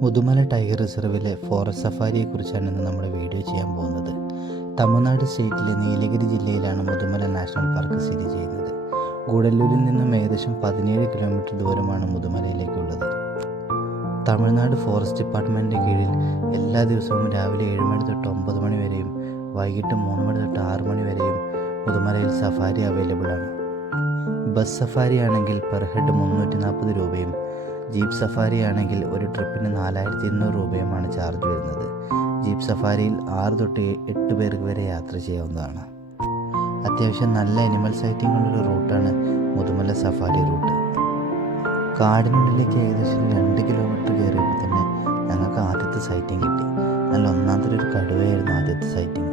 Mudumalai tiger റിസർവിലെ forest സഫാരിയെക്കുറിച്ചാണ് ഇന്ന് നമ്മുടെ video ചെയ്യാൻ പോകുന്നത്. തമിഴ്നാട് സ്റ്റേറ്റിലെ നീലഗിരി ജില്ലയിലാണ് മുതുമല നാഷണൽ പാർക്ക് സ്ഥിതി ചെയ്യുന്നത്. ഗൂഡല്ലൂരിൽ നിന്നും ഏകദേശം 17 കിലോമീറ്റർ ദൂരമാണ് മുതുമലയിലേക്കുള്ളത്. തമിഴ്നാട് ഫോറസ്റ്റ് ഡിപ്പാർട്ട്മെൻറ്റിൻ്റെ കീഴിൽ എല്ലാ ദിവസവും രാവിലെ 7 മണി തൊട്ട് 9 മണി വരെയും വൈകിട്ട് 3 മണി തൊട്ട് 6 മണി വരെയും മുതുമലയിൽ സഫാരി അവൈലബിൾ ആണ്. ബസ് സഫാരി ആണെങ്കിൽ പെർ ഹെഡ് 340 രൂപയും ജീപ്പ് സഫാരി ആണെങ്കിൽ ഒരു ട്രിപ്പിന് 4200 രൂപയുമാണ് ചാർജ് വരുന്നത്. ജീപ്പ് സഫാരിയിൽ 6 തൊട്ട് 8 പേർക്ക് വരെ യാത്ര ചെയ്യാവുന്നതാണ്. അത്യാവശ്യം നല്ല അനിമൽ സൈറ്റിംഗ് ഉള്ളൊരു റൂട്ടാണ് മുതുമല സഫാരി റൂട്ട്. കാടിനുള്ളിലേക്ക് ഏകദേശം 2 കിലോമീറ്റർ കയറിയപ്പോൾ തന്നെ ഞങ്ങൾക്ക് ആദ്യത്തെ സൈറ്റിംഗ് കിട്ടി. നല്ല ഒന്നാമത്തെ ഒരു കടുവയായിരുന്നു ആദ്യത്തെ സൈറ്റിംഗ്.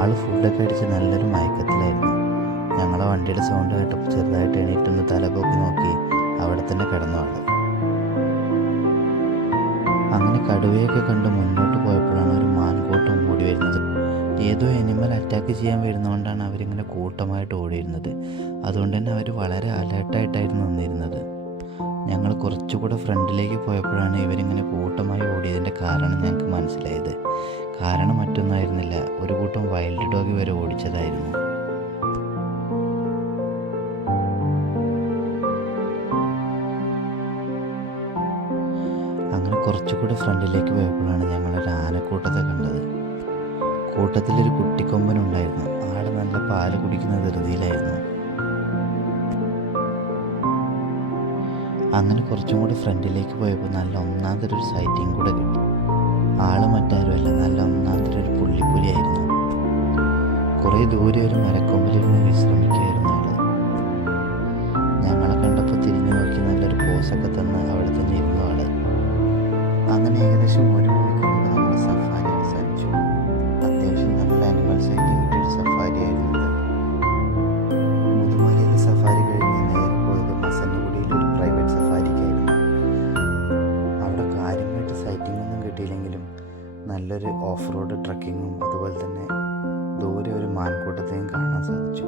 ആള് ഫുഡൊക്കെ അടിച്ച് നല്ലൊരു മയക്കത്തിലായിരുന്നു. ഞങ്ങളെ വണ്ടിയുടെ സൗണ്ട് കേട്ടപ്പോൾ ചെറുതായിട്ട് എണീറ്റൊന്ന് തലപോക്കി നോക്കി അവിടെ തന്നെ കിടന്നു ആള്. അങ്ങനെ കടുവയൊക്കെ കണ്ട് മുന്നോട്ട് പോയപ്പോഴാണ് ഒരു മാൻകൂട്ടം ഓടി വരുന്നത്. ഏതോ അനിമൽ അറ്റാക്ക് ചെയ്യാൻ വരുന്നതുകൊണ്ടാണ് അവരിങ്ങനെ കൂട്ടമായിട്ട് ഓടിയിരുന്നത്. അതുകൊണ്ട് തന്നെ അവർ വളരെ അലേർട്ടായിട്ടായിരുന്നു നിന്നിരുന്നത്. ഞങ്ങൾ കുറച്ചുകൂടെ ഫ്രണ്ടിലേക്ക് പോയപ്പോഴാണ് ഇവരിങ്ങനെ കൂട്ടമായി ഓടിയതിൻ്റെ കാരണം ഞങ്ങൾക്ക് മനസ്സിലായത്. കാരണം മറ്റൊന്നായിരുന്നില്ല, ഒരു കൂട്ടം വൈൽഡ് ഡോഗ് വരെ ഓടിച്ചതായിരുന്നു. അങ്ങനെ കുറച്ചുകൂടെ ഫ്രണ്ടിലേക്ക് പോയപ്പോഴാണ് ഞങ്ങളൊരു ആനക്കൂട്ടത്തെ കണ്ടത്. കൂട്ടത്തിലൊരു കുട്ടിക്കൊമ്പനുണ്ടായിരുന്നു. ആൾ നല്ല പാല് കുടിക്കുന്ന ധൃതിയിലായിരുന്നു. അങ്ങനെ കുറച്ചും കൂടി ഫ്രണ്ടിലേക്ക് പോയപ്പോൾ നല്ല ഒന്നാമത്തെ ഒരു സൈറ്റിംഗ് കൂടെ കിട്ടി. ആള് മറ്റാരുമല്ല, നല്ല ഒന്നാമത്തെ ഒരു പുള്ളിപ്പുലിയായിരുന്നു. കുറേ ദൂരെ ഒരു മരക്കൊമ്പിലിരുന്ന് വിശ്രമിക്കുകയായിരുന്നു ആള്. ഞങ്ങളെ കണ്ടപ്പോൾ തിരിഞ്ഞു നോക്കി നല്ലൊരു പോസൊക്കെ തന്ന് അവിടെ തന്നെ ഇരുന്നു ആള്. അങ്ങനെ ഏകദേശം 1 മണിക്കൂർ കൊണ്ട് നമ്മുടെ സഫാരി അവസാനിച്ചു. അത്യാവശ്യം നല്ല അനിമൽ സൈറ്റിംഗ് കിട്ടിയൊരു സഫാരി ആയിരുന്നു ഇത്. മുതുമലയിലെ സഫാരി കഴിഞ്ഞ് നേരെ പോയത് മസന്നഗുഡിയിൽ ഒരു പ്രൈവറ്റ് സഫാരിക്കായിരുന്നു. അവിടെ കാര്യമായിട്ട് സൈറ്റിംഗ് ഒന്നും കിട്ടിയില്ലെങ്കിലും നല്ലൊരു ഓഫ് റോഡ് ട്രക്കിങ്ങും അതുപോലെ തന്നെ ദൂരെ ഒരു മാൻകൂട്ടത്തെയും കാണാൻ സാധിച്ചു.